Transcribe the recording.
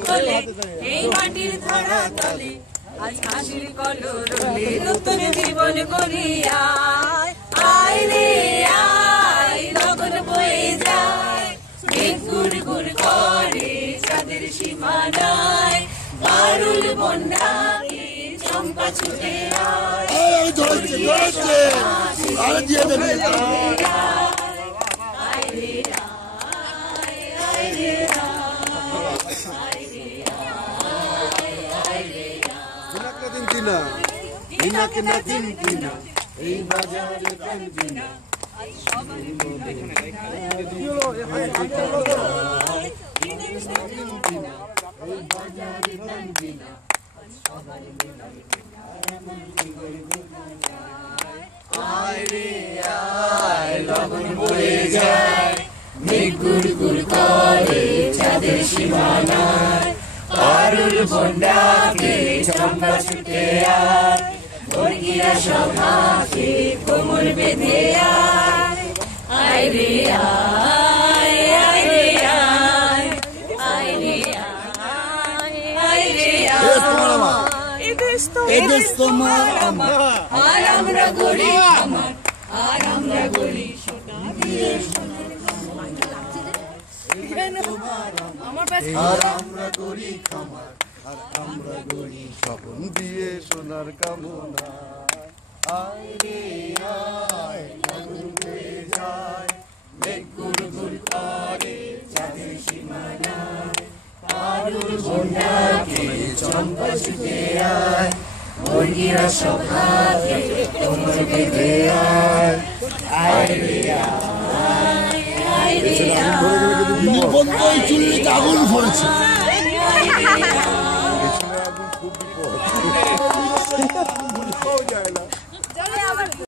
তোলে এই মাটির ধরা তলে আজ হাসির কলরলে নতুন জীবন করিয়া আয় রে আয় লগন বয়ে যায় গুড় গুড় করে চাঁদের সীমানায় পারুল বন্যাকে চম্পা ছুটে আয় ধরছে আর দিয়ে দেবে আয় রে আয় আয় রে এই বাজারে কান্দিনা আজ সবার মনে আয় রে আয় লগন বয়ে যায় মেঘ গুড় গুড় করে চাঁদের সীমানায় পারুল বন্যাকে চম্পা ছুটে আয় মুরগিরা সভাকে কোমর বেঁধে আয় আয় রে আয় আয় রে আয় আয় রে আয় আয় রে আয় এই দেশ তোমার আমার আর আমরা গড়ি আমার আর আমরা গড়ি সোনা দিয়ে আর আমরা গড়ি খামার আর আমরা গড়ি স্বপ্ন দিয়ে সোনার কামনা আয় রে আয় লগন বয়ে যায় মেঘ গুড় গুড় করে চাঁদের সীমানায় পারুল বন্যাকে চম্পা ছুটে আয় মুরগিরা সভাকে কোমর বেঁধে আয় আয় রে আয় আয় রে আয় নিবন্ধই চুল্লিতে আগুন ধরেছে খুব বিপদ